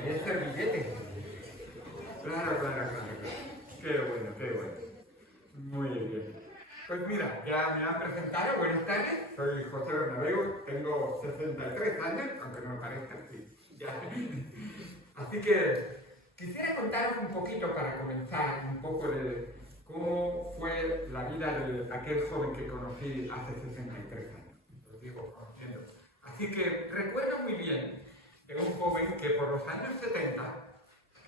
¿Traes servillete? Claro. Qué bueno. Muy bien. Pues mira, ya me han presentado. Buenas tardes. Soy José Bernabéu, tengo 63 años, aunque no me parezca, sí. Ya. Así que quisiera contaros un poquito para comenzar, un poco de cómo fue la vida de aquel joven que conocí hace 63 años. Lo digo conociendo. Así que recuerdo muy bien de un joven que por los años 70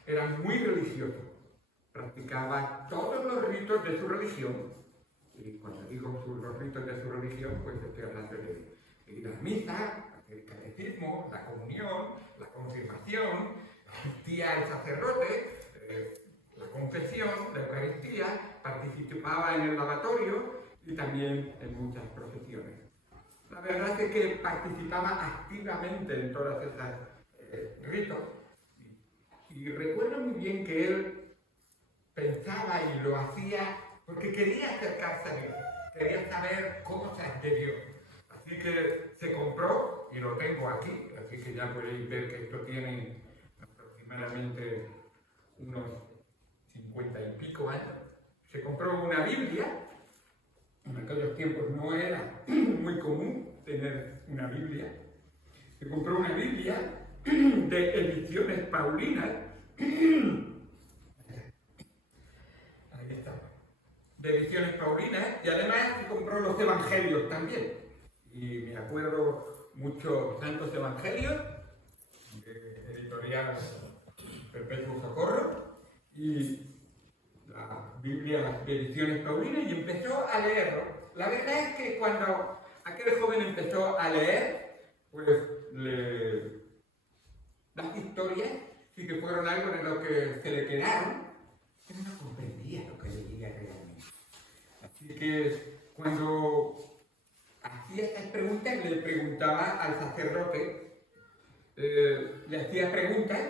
era muy religioso, practicaba todos los ritos de su religión, y cuando digo los ritos de su religión, pues estoy hablando de ir a la misa, hacer el catecismo, la comunión, la confirmación, asistía al sacerdote, la confesión, la Eucaristía, participaba en el lavatorio y también en muchas procesiones. La verdad es que participaba activamente en todas esas ritos. Y recuerdo muy bien que él pensaba y lo hacía porque quería acercarse a Dios, quería saber cosas de Dios. Así que se compró, y lo tengo aquí, así que ya podéis ver que esto tiene aproximadamente unos 50 y pico años. Se compró una Biblia. En aquellos tiempos no era muy común tener una Biblia. Se compró una Biblia de Ediciones Paulinas. Ahí está. De Ediciones Paulinas, y además se compró los Evangelios también. Y me acuerdo muchos santos Evangelios, de editorial Perpetuo Socorro, y la Biblia de Ediciones Paulinas, y empezó a leerlo. La verdad es que cuando aquel joven empezó a leer, pues las historias sí que fueron algo de lo que se le quedaron, pero no comprendía lo que leía realmente. Así que cuando hacía estas preguntas, le preguntaba al sacerdote, le hacía preguntas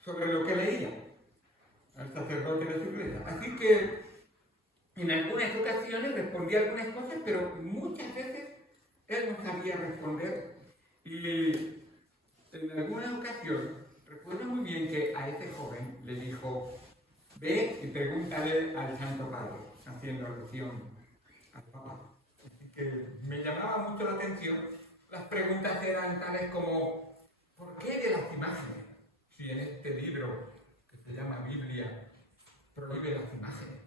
sobre lo que leía al sacerdote de su iglesia. Así que en algunas ocasiones respondía algunas cosas, pero muchas veces él no sabía responder. Y en alguna ocasión, recuerdo muy bien que a ese joven le dijo, ve y pregúntale al Santo Padre, haciendo alusión al Papa. Así que me llamaba mucho la atención. Las preguntas eran tales como, ¿por qué de las imágenes? Si en este libro, que se llama Biblia, prohíbe las imágenes.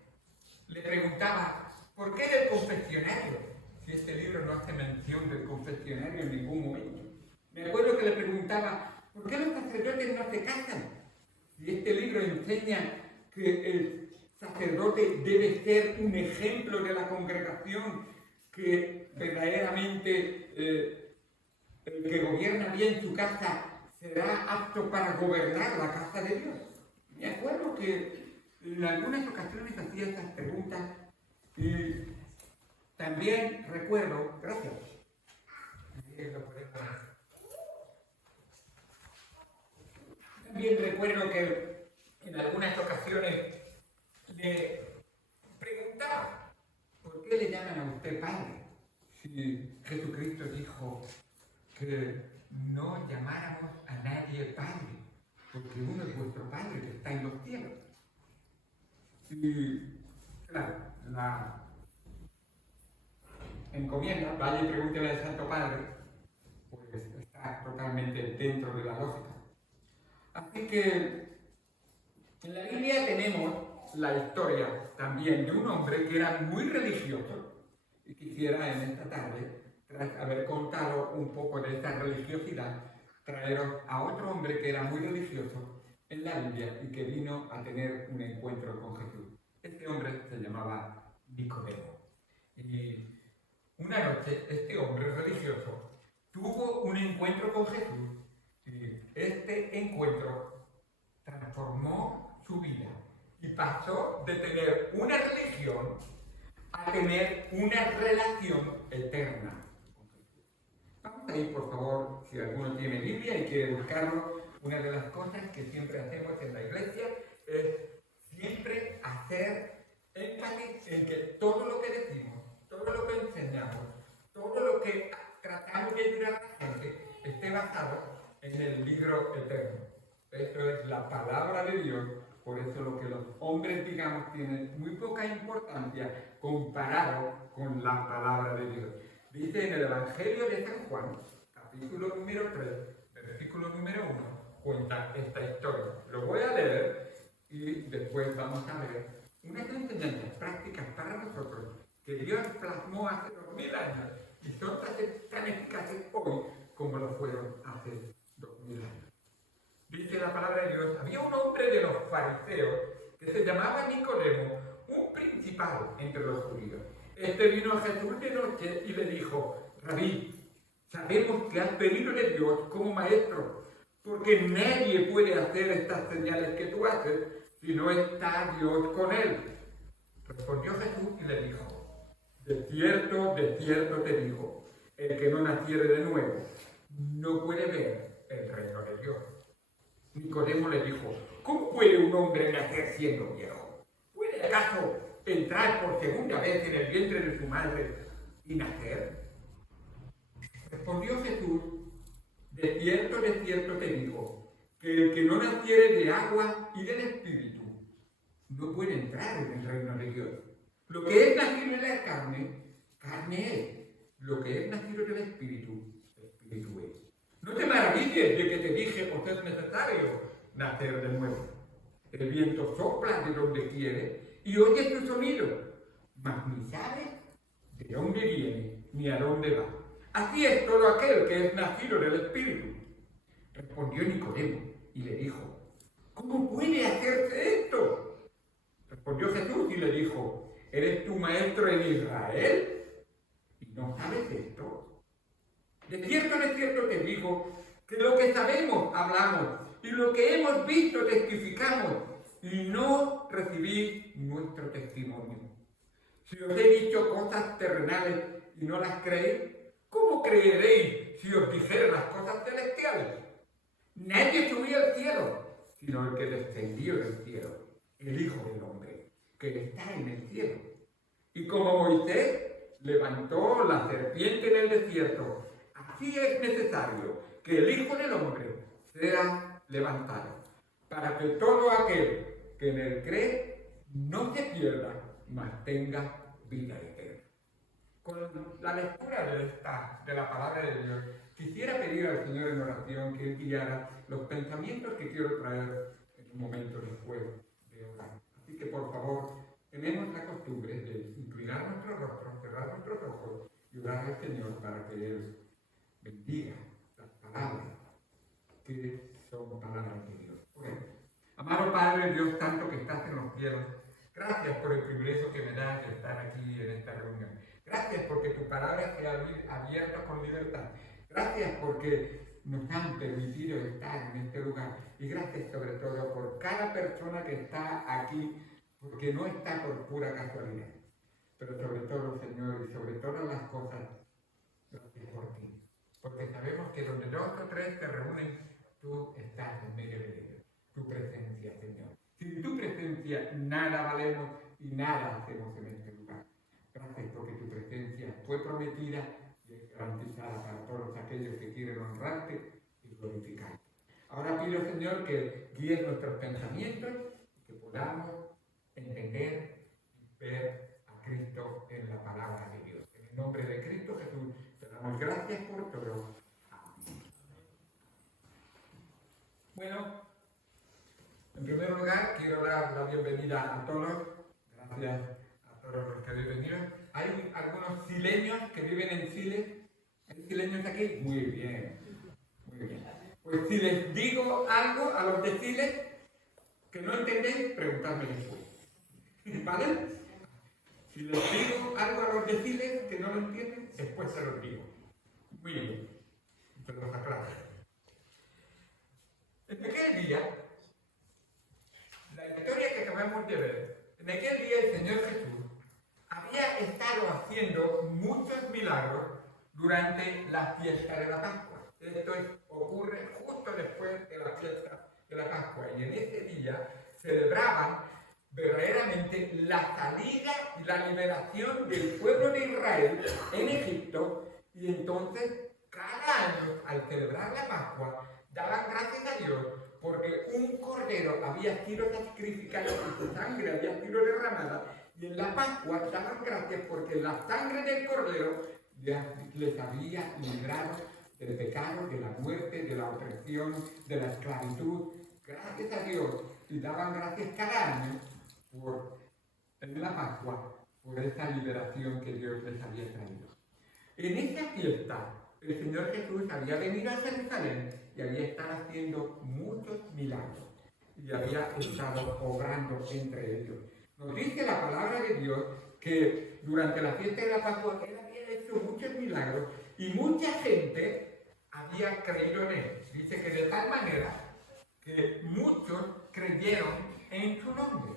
Le preguntaba, ¿por qué del confesionario? Si este libro no hace mención del confesionario en ningún momento. Me acuerdo que le preguntaba, ¿por qué los sacerdotes no se casan? Si este libro enseña que el sacerdote debe ser un ejemplo de la congregación, que verdaderamente el que gobierna bien su casa será apto para gobernar la casa de Dios. Me acuerdo que en algunas ocasiones hacía estas preguntas y también recuerdo, gracias, también recuerdo que en algunas ocasiones le preguntaba, ¿por qué le llaman a usted padre? Si Jesucristo dijo que no llamáramos a nadie padre, porque uno es vuestro Padre que está en los cielos. Y claro, la encomienda, vaya y pregúntele al Santo Padre, pues está totalmente dentro de la lógica. Así que en la Biblia tenemos la historia también de un hombre que era muy religioso, y quisiera en esta tarde, tras haber contado un poco de esta religiosidad, traeros a otro hombre que era muy religioso en la Biblia y que vino a tener un encuentro con Jesús. Este hombre se llamaba Nicodemo. Y una noche este hombre religioso tuvo un encuentro con Jesús y este encuentro transformó su vida y pasó de tener una religión a tener una relación eterna. Vamos a ir, por favor, si alguno tiene Biblia y quiere buscarlo. Una de las cosas que siempre hacemos en la iglesia es siempre hacer énfasis en que todo lo que decimos, todo lo que enseñamos, todo lo que tratamos de ayudar a la gente esté basado en el libro eterno. Eso es la palabra de Dios. Por eso lo que los hombres digamos tiene muy poca importancia comparado con la palabra de Dios. Dice en el Evangelio de San Juan, capítulo número 3, versículo número 1, cuenta esta historia. Lo voy a leer y después vamos a ver unas enseñanzas prácticas para nosotros que Dios plasmó hace 2000 años y son tan eficaces hoy como lo fueron hace 2000 años. Dice la palabra de Dios, había un hombre de los fariseos que se llamaba Nicodemo, un principal entre los judíos. Este vino a Jesús de noche y le dijo, Rabí, sabemos que has venido de Dios como maestro, porque nadie puede hacer estas señales que tú haces si no está Dios con él. Respondió Jesús y le dijo, de cierto te digo, el que no naciere de nuevo no puede ver el reino de Dios. Nicodemo le dijo, ¿cómo puede un hombre nacer siendo viejo? ¿Puede acaso entrar por segunda vez en el vientre de su madre y nacer? Respondió Jesús, de cierto te digo, que el que no naciere de agua y del Espíritu no puede entrar en el reino de Dios. Lo que es nacido de la carne, carne es. Lo que es nacido del Espíritu, Espíritu es. No te maravilles de que te dije, os es necesario nacer de nuevo. El viento sopla de donde quiere y oye su sonido, mas ni sabe de dónde viene ni a dónde va. Así es todo aquel que es nacido del Espíritu. Respondió Nicodemo y le dijo, ¿cómo puede hacerse esto? Respondió Jesús y le dijo, ¿eres tu maestro en Israel y no sabes esto? De cierto te digo que lo que sabemos hablamos y lo que hemos visto testificamos y no recibís nuestro testimonio. Si os he dicho cosas terrenales y no las creéis, ¿cómo creeréis si os dijera las cosas celestiales? Nadie subió al cielo, sino el que descendió del cielo, el Hijo del Hombre, que está en el cielo. Y como Moisés levantó la serpiente en el desierto, así es necesario que el Hijo del Hombre sea levantado, para que todo aquel que en él cree no se pierda, mas tenga vida eterna. Con la lectura de la palabra de Dios, quisiera pedir al Señor en oración que Él guiara los pensamientos que quiero traer en un momento después de orar. Así que por favor, tenemos la costumbre de inclinar nuestros rostros, cerrar nuestros ojos y orar al Señor para que Él bendiga las palabras que son palabras de Dios. Bueno, amado Padre, Dios santo que estás en los cielos, gracias por el privilegio que me das de estar aquí en esta reunión. Gracias porque tu palabra se ha abierto con libertad. Gracias porque nos han permitido estar en este lugar. Y gracias sobre todo por cada persona que está aquí, porque no está por pura casualidad. Pero sobre todo, Señor, y sobre todas las cosas, gracias por ti. Porque sabemos que donde 2 o 3 se reúnen, tú estás en medio de ellos. Tu presencia, Señor. Sin tu presencia nada valemos y nada hacemos en este lugar. Gracias porque tu presencia fue prometida y es garantizada para todos aquellos que quieren honrarte y glorificarte. Ahora pido, Señor, que guíes nuestros pensamientos y que podamos entender y ver a Cristo en la palabra de Dios. En el nombre de Cristo Jesús, te damos gracias por todo. Amén. Bueno, en primer lugar, quiero dar la bienvenida a todos. Gracias a todos los que habéis venido. Hay algunos sileños que viven en Chile. ¿Hay sileños aquí? Muy bien, muy bien. Pues si les digo algo a los de Chile que no entendéis, preguntadme después. ¿Vale? Si les digo algo a los de Chile que no lo entienden, después se los digo. Muy bien. Se los aclaro. En aquel día, la historia que acabamos de ver, en aquel día el Señor Jesús había estado haciendo muchos milagros durante la fiesta de la Pascua. Esto ocurre justo después de la fiesta de la Pascua. Y en ese día celebraban verdaderamente la salida y la liberación del pueblo de Israel en Egipto. Y entonces, cada año, al celebrar la Pascua, daban gracias a Dios porque un cordero había sido sacrificado y su sangre había sido derramada, y en la Pascua daban gracias porque la sangre del cordero les había librado del pecado, de la muerte, de la opresión, de la esclavitud. Gracias a Dios, y daban gracias cada año en la Pascua por esa liberación que Dios les había traído. En esta fiesta, el Señor Jesús había venido a Jerusalén y había estado haciendo muchos milagros y había estado obrando entre ellos. Nos dice la palabra de Dios que durante la fiesta de la Pascua Él había hecho muchos milagros y mucha gente había creído en Él. Dice que de tal manera que muchos creyeron en su nombre.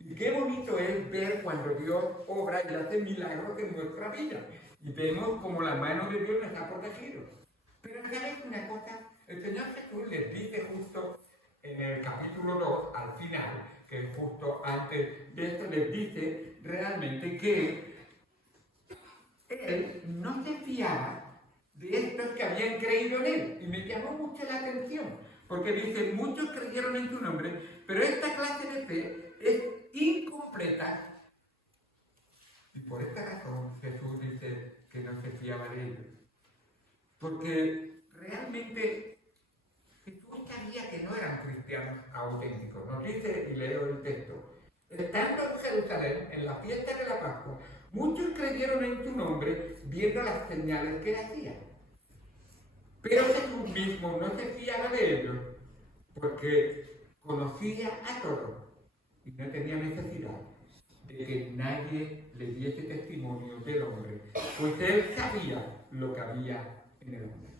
Y qué bonito es ver cuando Dios obra y hace milagros en nuestra vida. Y vemos como la mano de Dios nos ha protegido. Pero ¿sabes una cosa? El Señor Jesús les dice justo en el capítulo 2, al final, que justo antes de esto les dice realmente que Él no se fiaba de estos que habían creído en Él. Y me llamó mucho la atención, porque dice, muchos creyeron en tu nombre, pero esta clase de fe es incompleta. Y por esta razón Jesús dice que no se fiaba de ellos. Porque realmente Jesús sabía que no eran cristianos auténticos. Nos dice, y leo el texto, estando en Jerusalén, en la fiesta de la Pascua, muchos creyeron en tu nombre viendo las señales que hacía. Pero Jesús mismo no se fiaba de ellos, porque conocía a todos y no tenía necesidad de que nadie le diese testimonio del hombre, pues Él sabía lo que había en el hombre.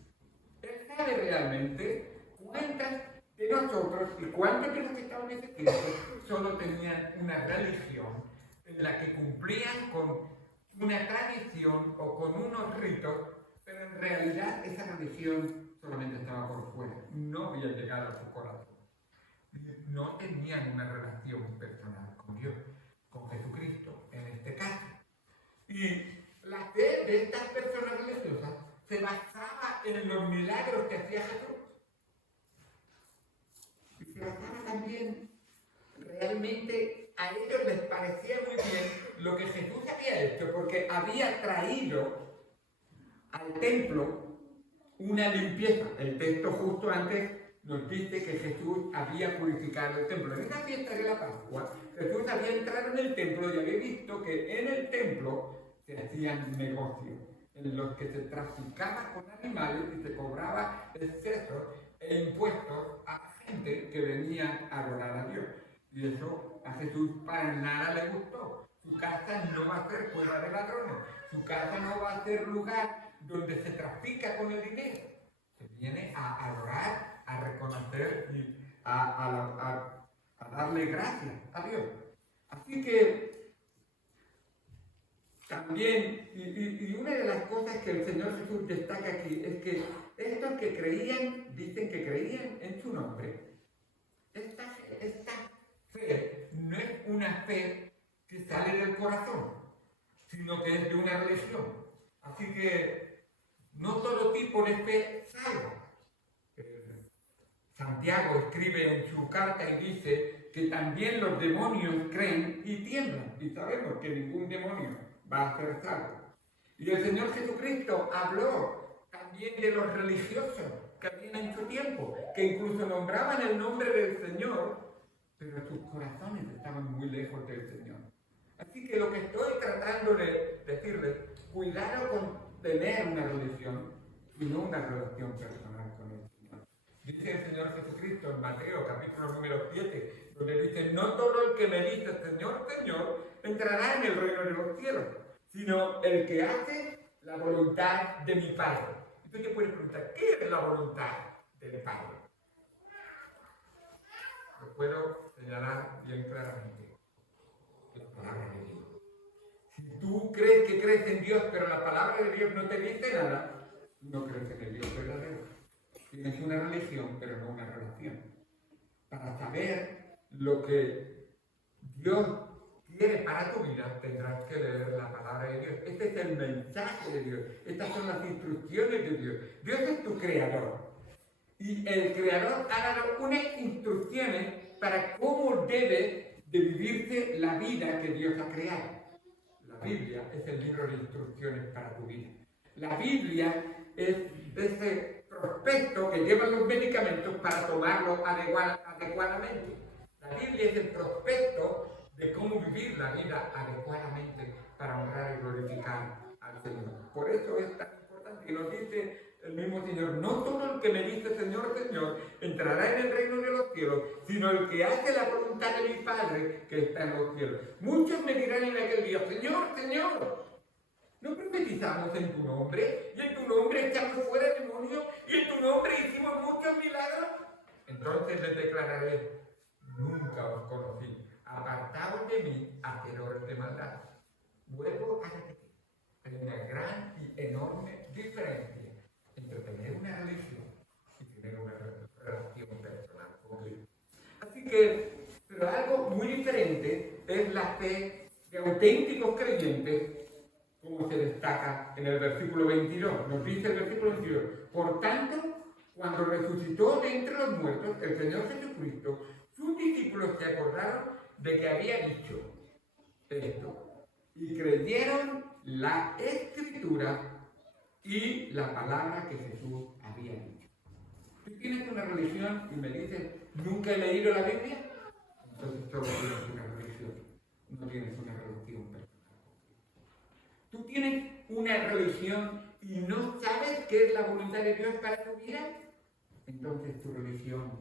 Él sabe realmente cuántas de nosotros y cuántos de los que estaban en ese tiempo solo tenían una religión en la que cumplían con una tradición o con unos ritos, pero en realidad esa religión solamente estaba por fuera, no había llegado a su corazón. No tenían una relación personal con Dios, con Jesucristo en este caso. Y la fe de estas personas religiosas se basaba en los milagros que hacía Jesús. Y se basaba también, realmente a ellos les parecía muy bien lo que Jesús había hecho, porque había traído al templo una limpieza. El texto justo antes nos dice que Jesús había purificado el templo. En esa fiesta de la Pascua, Jesús había entrado en el templo y había visto que en el templo se hacían negocios en los que se traficaba con animales y se cobraba excesos e impuestos a la gente que venía a adorar a Dios. Y eso a Jesús para nada le gustó. Su casa no va a ser cueva de ladrones. Su casa no va a ser lugar donde se trafica con el dinero. Se viene a adorar, a reconocer y a darle gracias a Dios. Así que también, y una de las cosas que el Señor Jesús destaca aquí es que estos que creían, dicen que creían en su nombre. Esta fe no es una fe que sale del corazón, sino que es de una religión. Así que no todo tipo de fe salva. Santiago escribe en su carta y dice que también los demonios creen y tiemblan. Y sabemos que ningún demonio va a ser salvo. Y el Señor Jesucristo habló también de los religiosos que habían en su tiempo, que incluso nombraban el nombre del Señor, pero sus corazones estaban muy lejos del Señor. Así que lo que estoy tratando de decirles, cuidado con tener una religión y no una relación personal con el Señor. Dice el Señor Jesucristo en Mateo capítulo número 7, donde dice, no todo el que me dice Señor, Señor, entrará en el reino de los cielos, sino el que hace la voluntad de mi Padre. Y tú te puedes preguntar, ¿qué es la voluntad del Padre? Lo puedo señalar bien claramente. La palabra de Dios. Si tú crees que crees en Dios, pero la palabra de Dios no te dice nada, no crees en el Dios verdadero. Tienes una religión, pero no una relación. Para saber lo que Dios quiere para tu vida, tendrás que leer la palabra de Dios. Este es el mensaje de Dios. Estas son las instrucciones de Dios. Dios es tu creador. Y el Creador ha dado unas instrucciones para cómo debe de vivirse la vida que Dios ha creado. La Biblia es el libro de instrucciones para tu vida. La Biblia es ese prospecto que llevan los medicamentos para tomarlos adecuadamente. La Biblia es el prospecto de cómo vivir la vida adecuadamente para honrar y glorificar al Señor. Por eso es tan importante que nos dice el mismo Señor: no todo el que me dice Señor, Señor, entrará en el reino de los cielos, sino el que hace la voluntad de mi Padre que está en los cielos. Muchos me dirán en aquel día: Señor, Señor, ¿no profetizamos en tu nombre? Y en tu nombre echamos fuera demonios, y en tu nombre hicimos muchos milagros. Entonces les declararé: nunca os conocí. Apartaos de mí, hacedores de maldad. Vuelvo a repetir: hay una gran y enorme diferencia entre tener una religión y tener una relación personal con Dios. Así que, pero algo muy diferente es la fe de auténticos creyentes, como se destaca en el versículo 22. Nos dice el versículo 22: por tanto, cuando resucitó de entre los muertos el Señor Jesucristo, sus discípulos se acordaron de que había dicho esto y creyeron la Escritura y la palabra que Jesús había dicho. Tú tienes una religión y me dices: nunca he leído la Biblia. Entonces solo tienes una religión, no tienes una relación personal. Tú tienes una religión y no sabes qué es la voluntad de Dios para tu vida. Entonces tu religión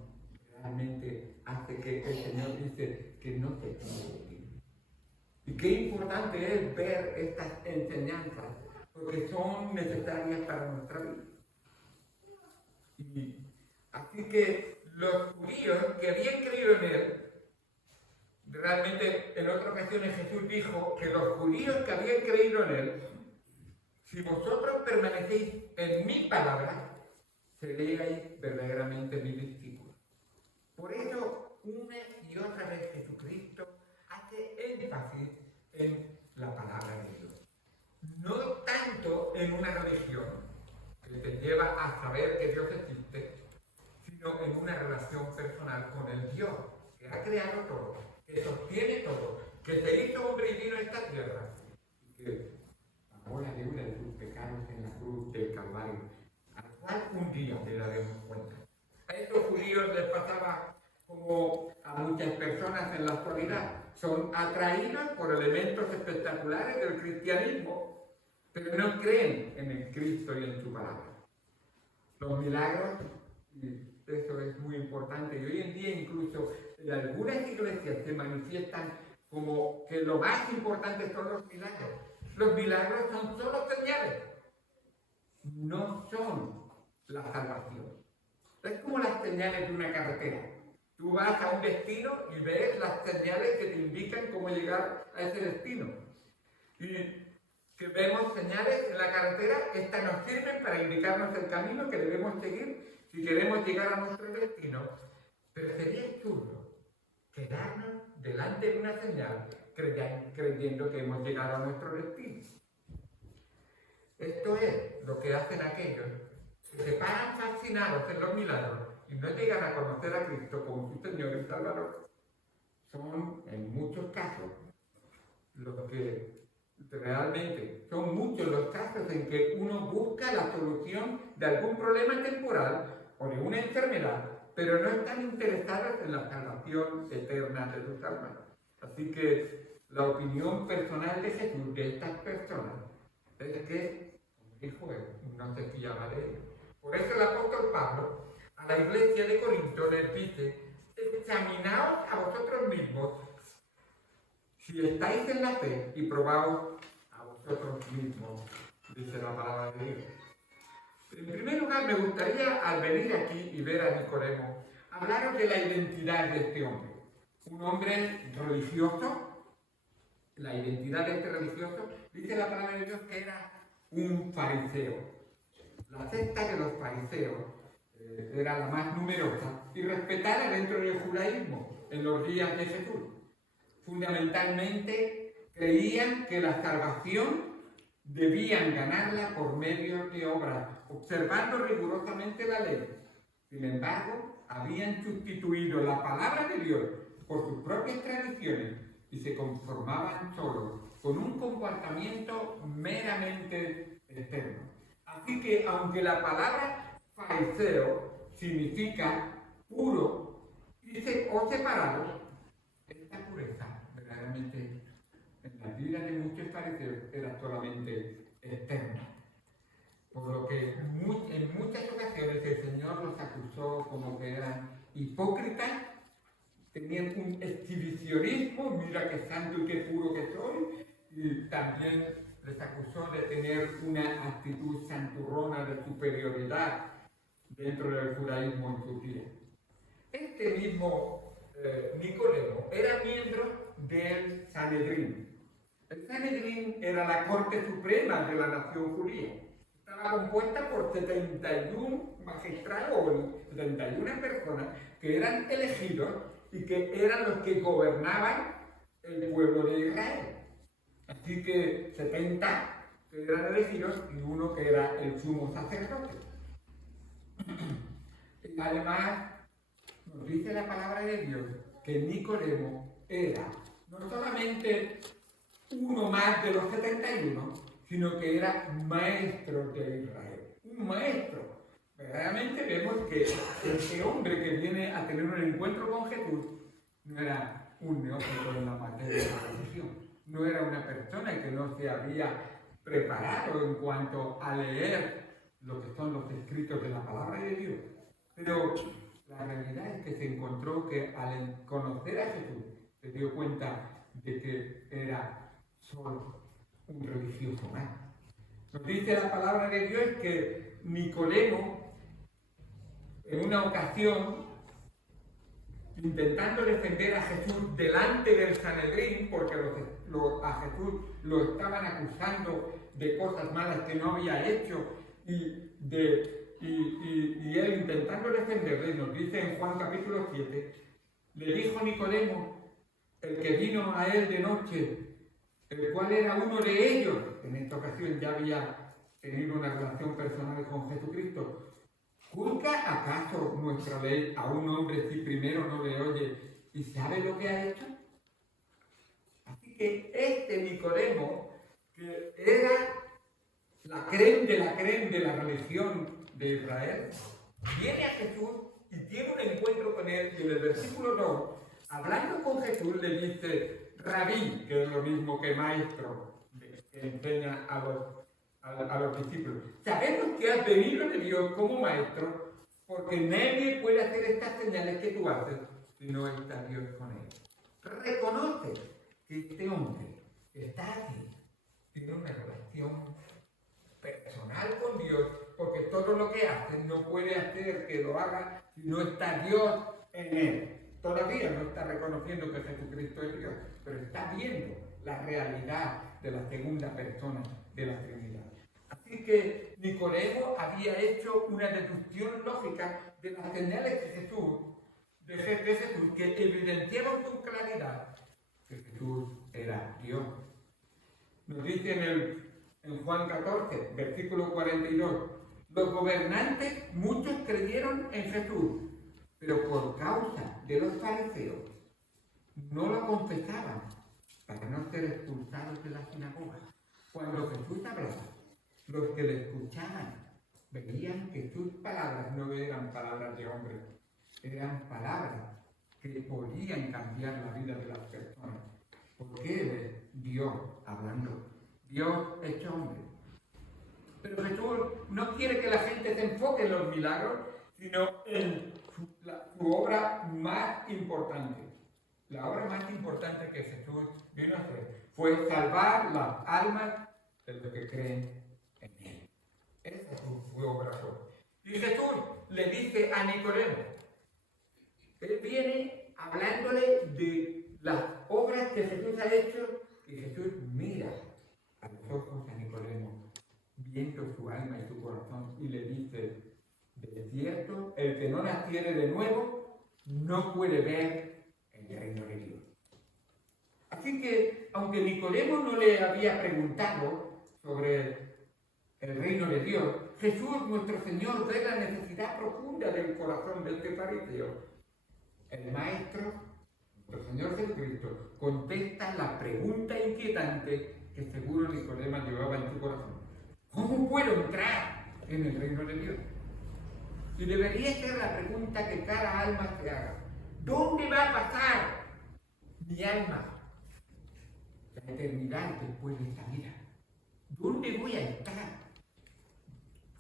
realmente hace que el Señor dice que no te fíes de ti. Y qué importante es ver estas enseñanzas, porque son necesarias para nuestra vida. Y así que los judíos que habían creído en él, realmente en otras ocasiones Jesús dijo que los judíos que habían creído en él: si vosotros permanecéis en mi palabra, seréis verdaderamente mis discípulos. Por eso, una y otra vez Jesucristo hace énfasis en la palabra de Dios. No tanto en una religión que te lleva a saber que Dios existe, sino en una relación personal con el Dios que ha creado todo, que sostiene todo, que se hizo hombre y vino a esta tierra, y que pagó la deuda de sus pecados en la cruz del Calvario, al cual un día le daremos cuenta. A estos judíos les pasaba como a muchas personas en la actualidad: son atraídos por elementos espectaculares del cristianismo, pero no creen en el Cristo y en su palabra. Los milagros, y eso es muy importante, y hoy en día incluso en algunas iglesias se manifiestan como que lo más importante son los milagros. Los milagros son solo señales, no son la salvación. Es como las señales de una carretera. Tú vas a un destino y ves las señales que te indican cómo llegar a ese destino. Y que vemos señales en la carretera, estas nos sirven para indicarnos el camino que debemos seguir si queremos llegar a nuestro destino. Pero sería absurdo quedarnos delante de una señal creyendo que hemos llegado a nuestro destino. Esto es lo que hacen aquellos que se paran fascinados en los milagros y no llegan a conocer a Cristo como su Señor y Salvador. Son, en muchos casos, los que realmente son muchos los casos en que uno busca la solución de algún problema temporal o de una enfermedad, pero no están interesados en la salvación eterna de sus almas. Así que la opinión personal de Jesús de estas personas es que, como dijo él, no se fiaba de ellos. Por eso el apóstol Pablo a la iglesia de Corinto les dice: examinaos a vosotros mismos si estáis en la fe y probaos a vosotros mismos, dice la palabra de Dios. En primer lugar, me gustaría, al venir aquí y ver a Nicodemo, hablaros de la identidad de este hombre. Un hombre religioso. La identidad de este religioso, dice la palabra de Dios que era un fariseo. La secta de los fariseos era la más numerosa y respetada dentro del judaísmo en los días de Jesús. Fundamentalmente creían que la salvación debían ganarla por medio de obras, observando rigurosamente la ley. Sin embargo, habían sustituido la palabra de Dios por sus propias tradiciones y se conformaban solo con un comportamiento meramente externo. Así que, aunque la palabra fariseo significa puro o separado, esta pureza verdaderamente en la vida de muchos fariseos era solamente externa. Por lo que en muchas ocasiones el Señor los acusó como que eran hipócritas, tenían un exhibicionismo, mira qué santo y qué puro que soy, y también les acusó de tener una actitud santurrona de superioridad dentro del judaísmo en su día. Este mismo Nicodemo era miembro del Sanedrín. El Sanedrín era la corte suprema de la nación judía. Estaba compuesta por 71 magistrados o 71 personas que eran elegidos y que eran los que gobernaban el pueblo de Israel. Así que 70 que eran elegidos y uno que era el sumo sacerdote. Además, nos dice la palabra de Dios que Nicodemo era no solamente uno más de los 71, sino que era maestro de Israel. Un maestro. Verdaderamente vemos que este hombre que viene a tener un encuentro con Jesús no era un neófito en la materia de la religión. No era una persona que no se había preparado en cuanto a leer lo que son los escritos de la palabra de Dios. Pero la realidad es que se encontró que al conocer a Jesús se dio cuenta de que era solo un religioso más. Nos dice la palabra de Dios que Nicodemo, en una ocasión, intentando defender a Jesús delante del Sanedrín, porque a Jesús lo estaban acusando de cosas malas que no había hecho, y él intentando defenderle, nos dice en Juan capítulo 7, le dijo Nicodemo, el que vino a él de noche, el cual era uno de ellos, en esta ocasión ya había tenido una relación personal con Jesucristo, ¿juzga acaso nuestra ley a un hombre si primero no le oye y sabe lo que ha hecho? Así que este Nicodemo, que era la creen de la religión de Israel, viene a Jesús y tiene un encuentro con él, y en el versículo 2, hablando con Jesús, le dice, Rabí, que es lo mismo que maestro, que enseña a los discípulos. Sabemos que has venido de Dios como maestro, porque nadie puede hacer estas señales que tú haces si no está Dios con él. Reconoce que este hombre que está aquí tiene una relación personal con Dios, porque todo lo que hace no puede hacer que lo haga si no está Dios en él. Todavía no está reconociendo que Jesucristo es Dios, pero está viendo la realidad de la segunda persona de la Trinidad. Así que Nicodemo había hecho una deducción lógica de las señales de Jesús que evidenciaban con claridad que Jesús era Dios. Nos dice en Juan 14, versículo 42, los gobernantes, muchos creyeron en Jesús, pero por causa de los fariseos no lo confesaban para no ser expulsados de la sinagoga. Cuando Jesús hablaba, los que le escuchaban veían que sus palabras no eran palabras de hombre, eran palabras que podían cambiar la vida de las personas, porque Él es Dios hablando, Dios hecho hombre. Pero Jesús no quiere que la gente se enfoque en los milagros, sino en su obra más importante. La obra más importante que Jesús vino a hacer fue salvar las almas de los que creen en Él. Esa es su obra. Y Jesús le dice a Nicodemo, Él viene hablándole de las obras que Jesús ha hecho, y Jesús mira a los ojos a Nicodemo, viendo su alma y su corazón, y le dice, de cierto, el que no naciere de nuevo no puede ver el reino de Dios. Así que, aunque Nicodemo no le había preguntado sobre el reino de Dios, Jesús nuestro Señor ve la necesidad profunda del corazón de este fariseo. El Maestro, nuestro Señor Jesucristo, contesta la pregunta inquietante que seguro Nicodemo llevaba en su corazón. ¿Cómo puedo entrar en el reino de Dios? Y debería ser la pregunta que cada alma se haga. ¿Dónde va a pasar mi alma la eternidad después de esta vida? ¿Dónde voy a estar?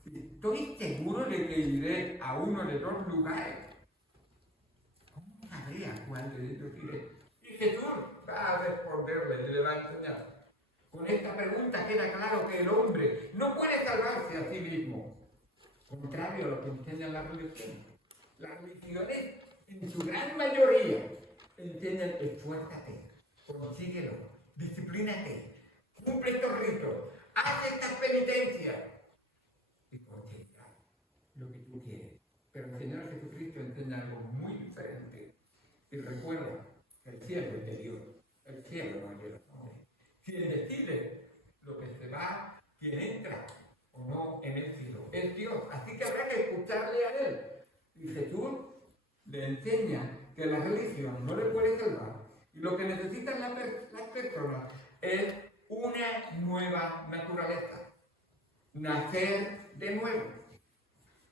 Estoy seguro de que iré a uno de dos lugares. ¿Cómo sabría cuál de ellos iré? Y Jesús va a responderle y le va a enseñar. Con esta pregunta queda claro que el hombre no puede salvarse a sí mismo, contrario a lo que enseñan las religiones. Las religiones, en su gran mayoría, enseñan: esfuérzate, consíguelo, disciplínate, cumple estos ritos, haz estas penitencias y conseguirás lo que tú quieres. Pero el Señor Jesucristo enseña algo muy diferente. Y recuerda, el cielo es de Dios, el cielo no es de los hombres. Quien decide lo que se va, quien entra o no en el cielo, es Dios. Así que habrá que escucharle a Él. Y Jesús le enseña que la religión no le puede salvar. Y lo que necesitan las personas es una nueva naturaleza. Nacer de nuevo.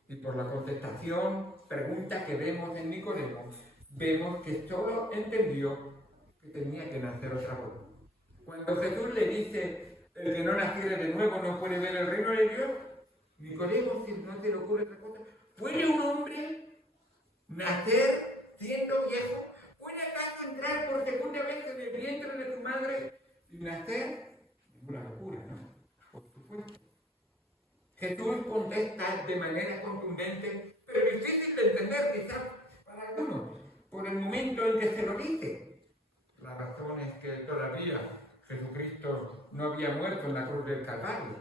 Y por la contestación, pregunta que vemos en Nicodemo, vemos que solo entendió que tenía que nacer otra vez. Cuando Jesús le dice: el que no naciere de nuevo no puede ver el reino de Dios, Nicodemo, si no te le ocurre otra cosa, ¿puede un hombre nacer siendo viejo? ¿Puede acaso entrar por segunda vez en el vientre de su madre y nacer? Ninguna locura, ¿no? Por supuesto. Jesús contesta de manera contundente, pero difícil de entender quizás para algunos, por el momento en que se lo dice. La razón es que todavía Jesucristo no había muerto en la cruz del Calvario,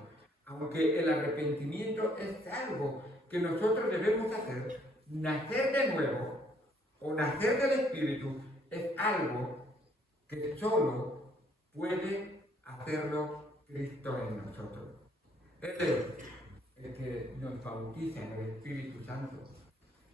aunque el arrepentimiento es algo que nosotros debemos hacer. Nacer de nuevo o nacer del Espíritu es algo que solo puede hacerlo Cristo en nosotros. Él es el que nos bautiza en el Espíritu Santo.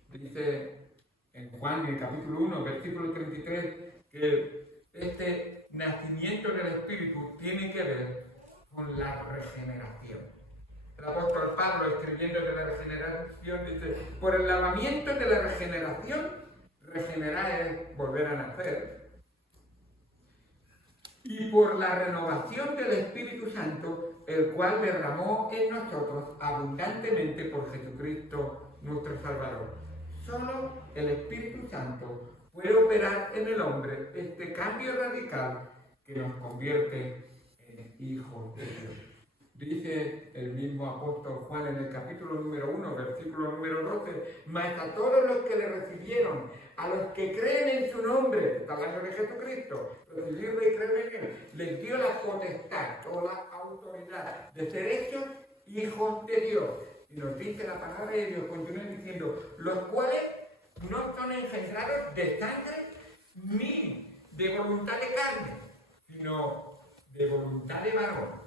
Dice en Juan, en el capítulo 1, versículo 33, que este nacimiento del Espíritu tiene que ver con la regeneración. El apóstol Pablo, escribiendo de la regeneración, dice: por el lavamiento de la regeneración, regenerar es volver a nacer, y por la renovación del Espíritu Santo, el cual derramó en nosotros abundantemente por Jesucristo nuestro Salvador. Solo el Espíritu Santo puede operar en el hombre este cambio radical que nos convierte en hijos de Dios. Dice el mismo apóstol Juan en el capítulo número 1, versículo número 12: mas a todos los que le recibieron, a los que creen en su nombre, está hablando de Jesucristo, recibirle y creer en Él, les dio la potestad o la autoridad de ser hechos hijos de Dios. Y nos dice la palabra de Dios, continúa diciendo: los cuales no son engendrados de sangre ni de voluntad de carne, sino de voluntad de varón.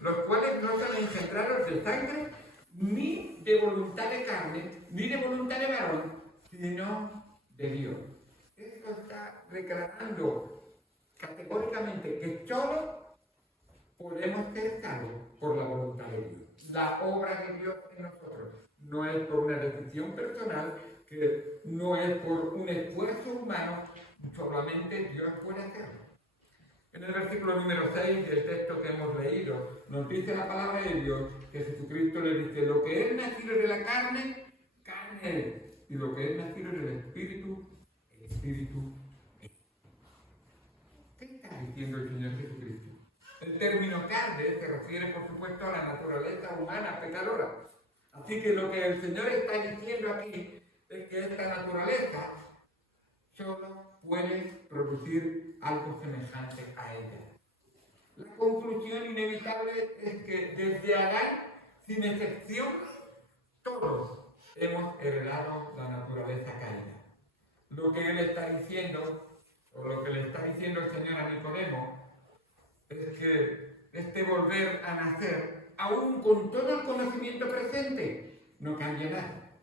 Los cuales no son engendrados de sangre, ni de voluntad de carne, ni de voluntad de varón, sino de Dios. Esto está declarando categóricamente que solo podemos ser salvos por la voluntad de Dios. La obra de Dios en nosotros no es por una decisión personal, que no es por un esfuerzo humano, solamente Dios puede hacerlo. En el versículo número 6 del texto que hemos leído, nos dice la palabra de Dios que Jesucristo le dice: lo que es nacido de la carne, carne es, y lo que es nacido del Espíritu, el Espíritu es. ¿Qué está diciendo el Señor Jesucristo? El término carne se refiere, por supuesto, a la naturaleza humana pecadora. Así que lo que el Señor está diciendo aquí es que esta naturaleza solo puede producir algo semejante a ella. La conclusión inevitable es que desde Adán, sin excepción, todos hemos heredado la naturaleza caída. Lo que él está diciendo, o lo que le está diciendo el Señor a Nicodemo, es que volver a nacer, aún con todo el conocimiento presente, no cambia nada.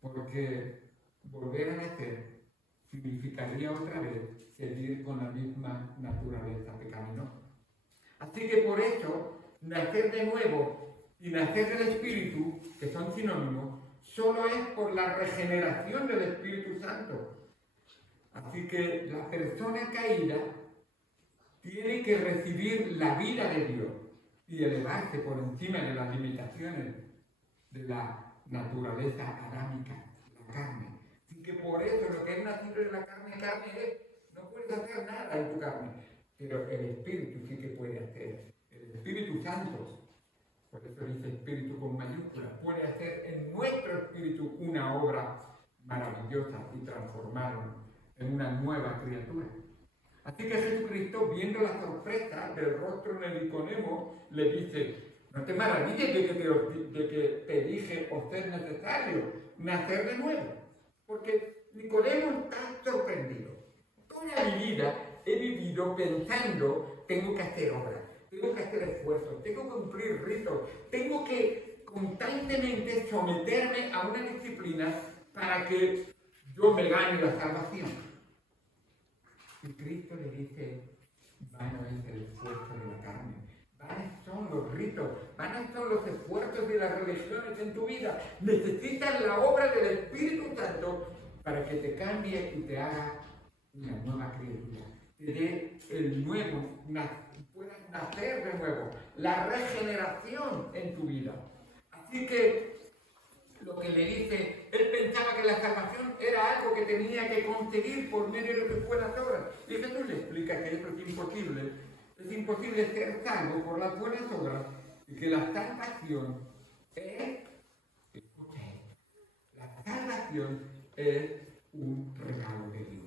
Porque volver a nacer significaría otra vez seguir con la misma naturaleza pecaminosa. Así que por eso, nacer de nuevo y nacer del Espíritu, que son sinónimos, solo es por la regeneración del Espíritu Santo. Así que la persona caída tiene que recibir la vida de Dios y elevarse por encima de las limitaciones de la naturaleza adámica, la carne. Así que por eso lo que es nacido de la carne es, no puedes hacer nada en tu carne, pero el Espíritu sí que puede hacer. El Espíritu Santo, por eso dice Espíritu con mayúsculas, puede hacer en nuestro espíritu una obra maravillosa y transformarnos en una nueva criatura. Así que Jesucristo, viendo la sorpresa del rostro de Nicodemo, le dice: no te maravilles de que te dije o ser necesario nacer de nuevo. Porque Nicodemo está sorprendido. Toda mi vida he vivido pensando: tengo que hacer obras, tengo que hacer esfuerzos, tengo que cumplir ritos, tengo que constantemente someterme a una disciplina para que yo me gane la salvación. Y Cristo le dice: vano es el esfuerzo de la carne, vanos son los ritos, vanos son los esfuerzos de las religiones en tu vida. Necesitas la obra del Espíritu Santo para que te cambie y te haga una nueva criatura. Te dé el nuevo, puedas nacer de nuevo, la regeneración en tu vida. Así que lo que le dice, él pensaba que la salvación era algo que tenía que conseguir por medio de sus buenas obras. Y Jesús le explica que eso es imposible. Es imposible ser salvo por las buenas obras y que la salvación es, la salvación es un regalo de Dios.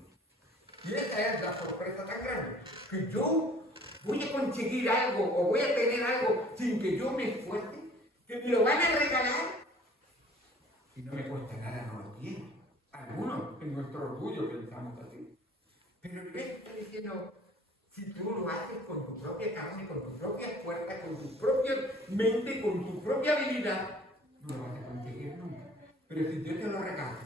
Y esa es la sorpresa tan grande, que yo voy a conseguir algo o voy a tener algo sin que yo me esfuerce, que me lo van a regalar. Y no me cuesta nada, no lo quiero. Algunos en nuestro orgullo pensamos así. Pero él está diciendo: si tú lo haces con tu propia carne, con tu propia fuerza, con tu propia mente, con tu propia habilidad, no lo vas a conseguir nunca. Pero si yo te lo regalo,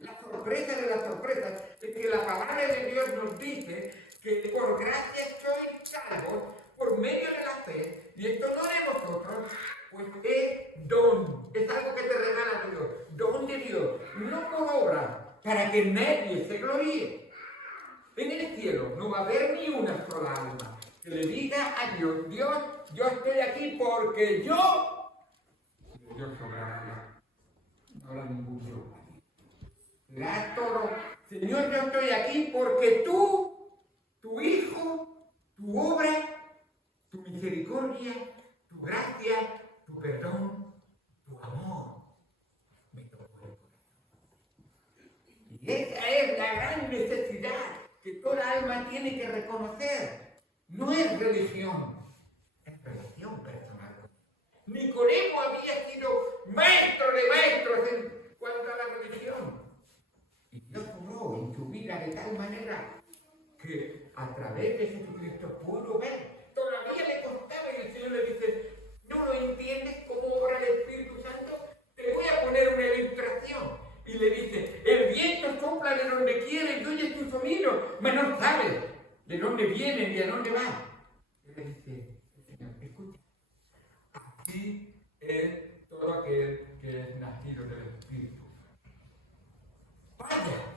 la sorpresa de las sorpresas es que la palabra de Dios nos dice que por gracia sois salvos por medio de la fe, y esto no de vosotros, pues es don, es algo que te regala Dios, don de Dios, no por obra, para que nadie se gloríe. En el cielo no va a haber ni una sola alma que le diga a Dios: Dios, yo estoy aquí porque yo sobrará. No habrá ningún yo. Será todo: Señor, yo estoy aquí porque tú, tu Hijo, tu obra, tu misericordia, tu gracia, tu perdón, tu amor, me tocó el corazón. Y esa es la gran necesidad que toda alma tiene que reconocer. No es religión, es relación personal. Nicodemo había sido maestro de maestros en cuanto a la religión. Y Dios obró en su vida de tal manera que a través de Jesucristo pudo ver. Todavía le costaba, y el Señor le dice: ¿no lo entiendes cómo obra el Espíritu Santo? Te voy a poner una ilustración. Y le dice: el viento sopla de donde quiere y oyes tu sonido, mas no sabes de dónde viene ni a dónde va. Y le dice: Señor, escucha, así es todo aquel que es nacido del Espíritu. Vaya,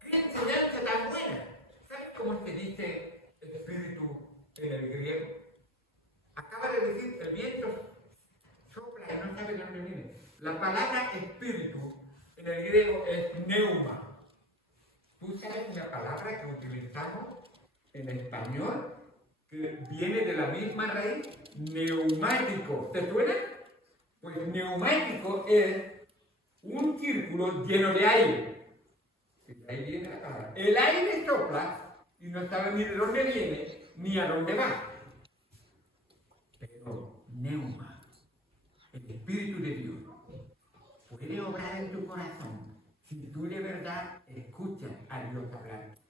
qué enseñanza tan buena. ¿Sabes cómo se dice espíritu en el griego? Acaba de decir: el viento sopla y no sabe de dónde viene. La palabra espíritu en el griego es neuma. ¿Tú sabes una palabra que utilizamos en español que viene de la misma raíz? Neumático. ¿Te suena? Pues neumático es un círculo lleno de aire. Y de ahí viene la palabra. El aire sopla y no sabe ni de dónde viene ni a dónde va. Pero neuma, el Espíritu de Dios, puede obrar en tu corazón si tú de verdad escuchas a Dios hablar.